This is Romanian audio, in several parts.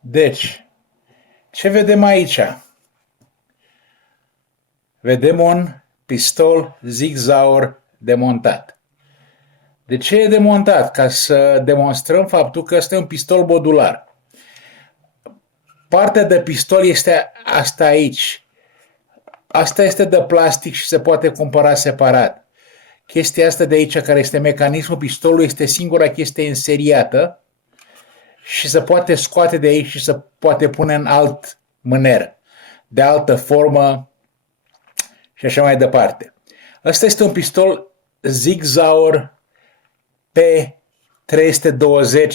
Deci, ce vedem aici? Vedem un pistol Sig Sauer demontat. De ce e demontat? Ca să demonstrăm faptul că este un pistol modular. Partea de pistol este asta aici. Asta este de plastic și se poate cumpăra separat. Chestia asta de aici, care este mecanismul pistolului, este singura chestie înseriată și se poate scoate de aici și se poate pune în alt mâner, de altă formă și așa mai departe. Asta este un pistol Sig Sauer P320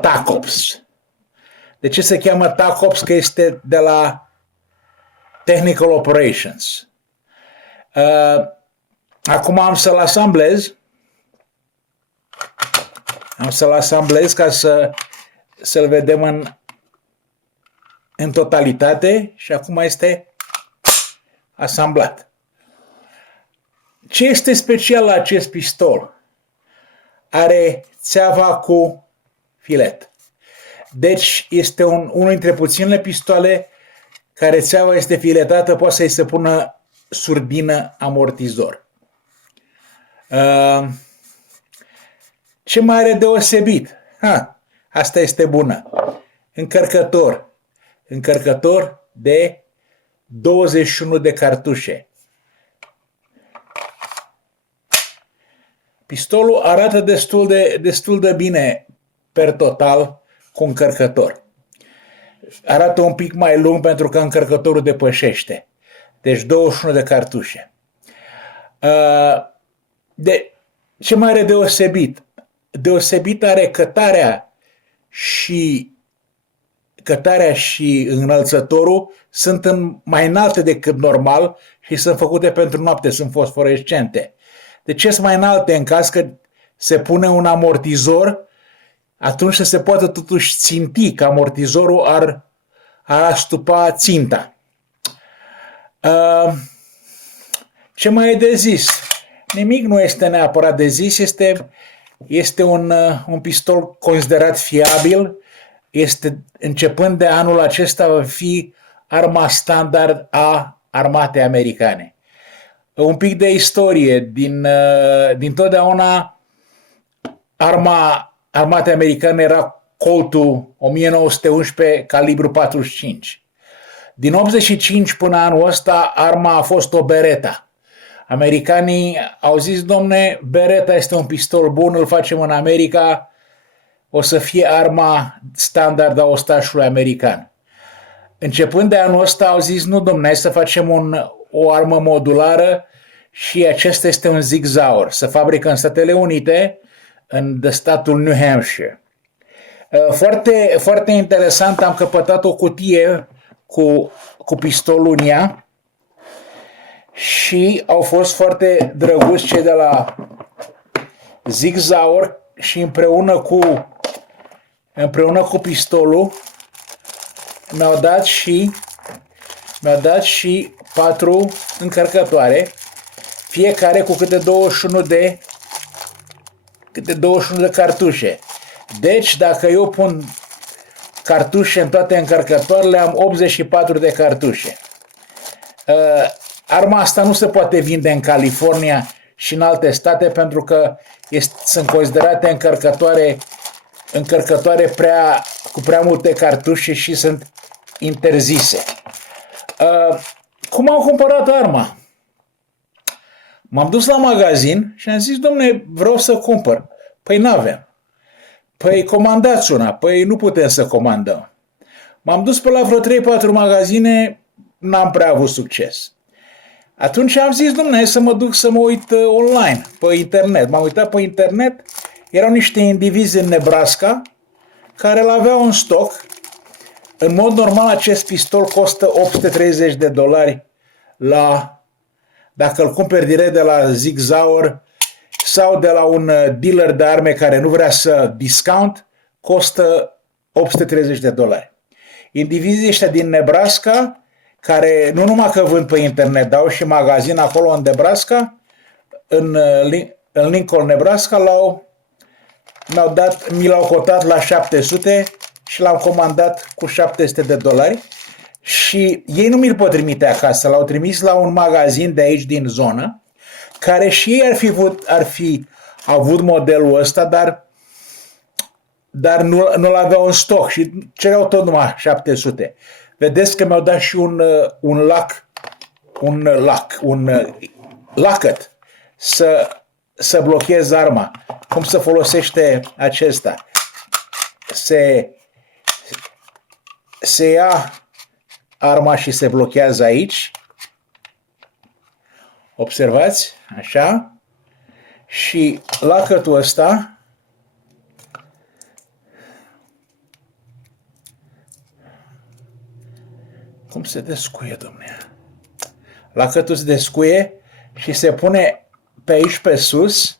TACOPS. De ce se cheamă TACOPS? Că este de la Technical Operations. Acum am să-l asamblez. Am să-l asamblez ca să-l vedem în totalitate și acum este asamblat. Ce este special la acest pistol? Are țeava cu filet. Deci este unul dintre puținele pistoale care țeava este filetată, poate să-i se pună surdină amortizor. Ce mai are deosebit? Asta este bună. Încărcător. Încărcător de 21 de cartușe. Pistolul arată destul de bine per total cu încărcător. Arată un pic mai lung pentru că încărcătorul depășește. Deci 21 de cartușe. Ce mai are deosebit? Deosebit are cătarea și înălțătorul sunt mai înalte decât normal și sunt făcute pentru noapte, sunt fosforescente. De ce sunt mai înalte? În caz că se pune un amortizor, atunci să se poată totuși ținti, că amortizorul ar astupa ținta. Ce mai e de zis? Nimic nu este neapărat de zis, este un pistol considerat fiabil, începând de anul acesta va fi arma standard a armatei americane. Un pic de istorie, din totdeauna armatei americane era Coltul 1911 calibru 45. Din 85 până anul ăsta arma a fost o Beretta. Americanii au zis, domne, Beretta este un pistol bun, îl facem în America, o să fie arma standard a ostașului american. Începând de anul ăsta au zis, nu domne, hai să facem o armă modulară și acesta este un Sig Sauer. Se fabrică în Statele Unite, în statul New Hampshire. Foarte, foarte interesant, am căpătat o cutie cu pistolul în ea și au fost foarte drăguți cei de la Sig Sauer și împreună cu pistolul mi-au dat și 4 încărcătoare, fiecare cu câte 21 de cartușe. Deci, dacă eu pun cartușe în toate încărcătoarele, am 84 de cartușe. Arma asta nu se poate vinde în California și în alte state pentru că sunt considerate încărcătoare cu prea multe cartușe și sunt interzise. Cum am cumpărat arma? M-am dus la magazin și am zis, domne, vreau să cumpăr. Păi n-avem. Păi comandați una. Păi nu putem să comandăm. M-am dus pe la vreo 3-4 magazine, n-am prea avut succes. Atunci am zis, domne, să mă duc să mă uit online, pe internet. M-am uitat pe internet, erau niște indivizi în Nebraska care l-aveau în stoc. În mod normal, acest pistol costă $830 dacă îl cumperi direct de la Sig Sauer sau de la un dealer de arme care nu vrea să discount, costă $830. Indivizii ăștia din Nebraska, care nu numai că vând pe internet, dau și magazin acolo în Nebraska, în Lincoln, Nebraska, mi l-au cotat la 700 și l-am comandat cu $700 și ei nu mi-l pot trimite acasă, l-au trimis la un magazin de aici din zonă, care și ei ar fi avut modelul ăsta, dar nu-l aveau în stoc și cereau tot numai 700. Vedeți că mi-au dat și un lacăt să blochez arma. Cum se folosește acesta? Se ia arma și se blochează aici. Observați? Așa. Și lacătul ăsta cum se descuie, domne? Lacătul se descuie și se pune pe aici pe sus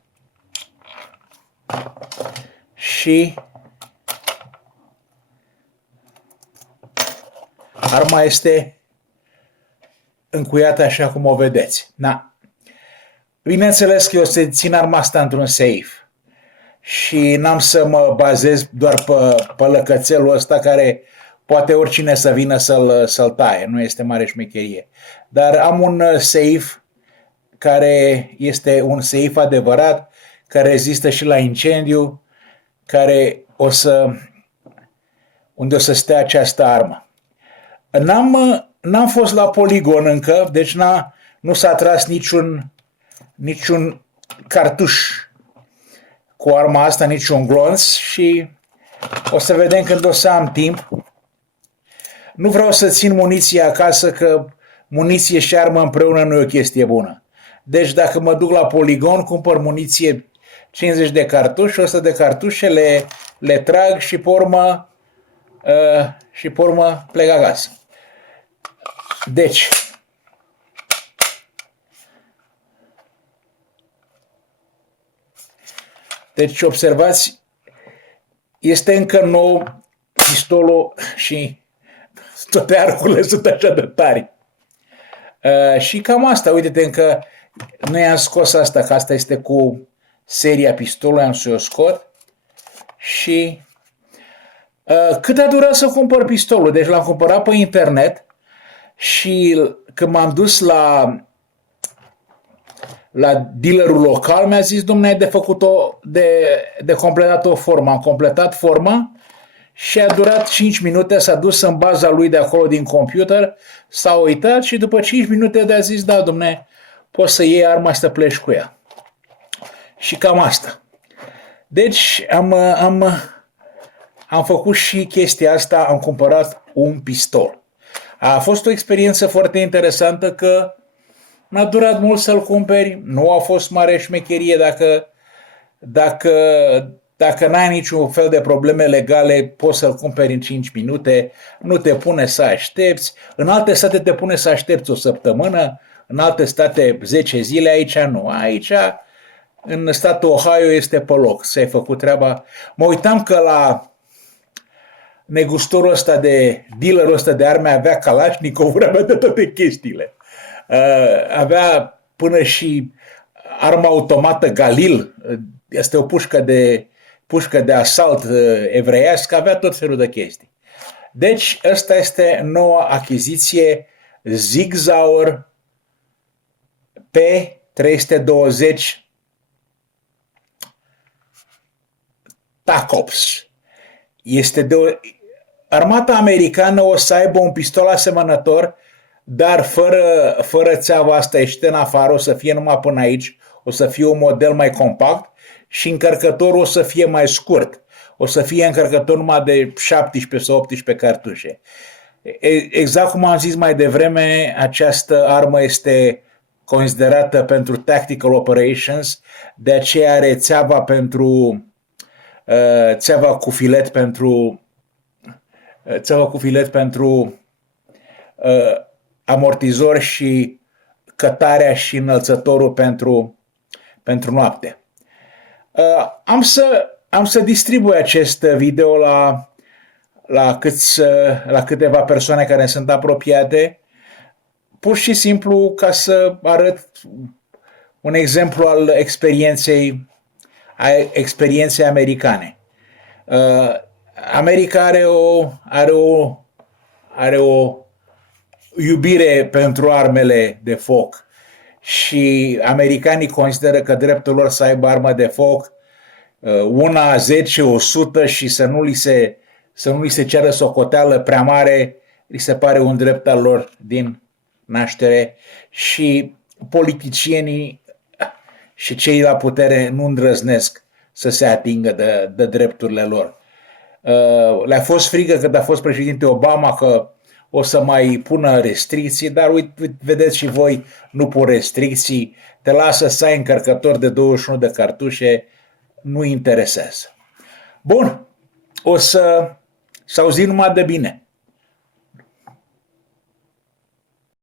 și arma este încuiată așa cum o vedeți. Da. Bineînțeles că eu o să țin arma asta într-un safe și n-am să mă bazez doar pe lăcățelul ăsta care poate oricine să vină să-l taie, nu este mare șmecherie. Dar am un safe care este un safe adevărat, care rezistă și la incendiu, unde o să stea această armă. N-am fost la poligon încă, deci nu s-a tras niciun cartuș cu arma asta, niciun glonț și o să vedem când o să am timp. Nu vreau să țin muniție acasă, că muniție și armă împreună nu e o chestie bună. Deci dacă mă duc la poligon, cumpăr muniție 50 de cartuși, 100 de cartușe, le trag și pe urmă plec acasă. Deci observați, este încă nou pistolul și toate arcurile sunt așa de tari. Și cam asta, uite-te, încă nu i-am scos asta, că asta este cu seria pistolului, am să o scot. Și cât a durat să cumpăr pistolul? Deci l-am cumpărat pe internet și când m-am dus la dealerul local, mi-a zis, dom'le, ai de completat o formă. Am completat forma și a durat 5 minute, s-a dus în baza lui de acolo din computer, s-a uitat și după 5 minute de-a zis, da, dom'le, poți să iei arma și să pleci cu ea. Și cam asta. Deci am făcut și chestia asta, am cumpărat un pistol. A fost o experiență foarte interesantă, că n-a durat mult să-l cumperi, nu a fost mare șmecherie dacă n-ai niciun fel de probleme legale, poți să-l cumperi în 5 minute, nu te pune să aștepți. În alte state te pune să aștepți o săptămână, în alte state 10 zile, aici nu. Aici, în statul Ohio, este pe loc, ți-ai făcut treaba. Mă uitam că la negustorul ăsta dealerul ăsta de arme avea Kalashnikov-uri, avea de toate chestiile. Avea până și arma automată Galil, este o pușcă de asalt evreiască, avea tot felul de chestii. Deci, ăsta este noua achiziție Sig Sauer P320 TACOPS. Armata americană o să aibă un pistol asemănător, dar fără țeava asta ieșită în afară, o să fie numai până aici, o să fie un model mai compact și încărcătorul o să fie mai scurt. O să fie încărcător numai de 17 sau 18 cartușe. Exact cum am zis mai devreme, această armă este considerată pentru tactical operations, de aceea are țeava cu filet pentru amortizor și cătarea și înălțătorul pentru noapte. Am să distribui acest video la câteva persoane care sunt apropiate, pur și simplu ca să arăt un exemplu al experienței americane. America are o iubire pentru armele de foc și americanii consideră că dreptul lor să aibă armă de foc, una, 10, 100 și să nu li se ceară socoteală prea mare, li se pare un drept al lor din naștere și politicienii și cei la putere nu îndrăznesc să se atingă de drepturile lor. Le-a fost frică când a fost președinte Obama că o să mai pună restricții, dar uite, vedeți și voi, nu pun restricții, te lasă să ai încărcător de 21 de cartușe, nu interesează. Bun, o să auzim numai de bine.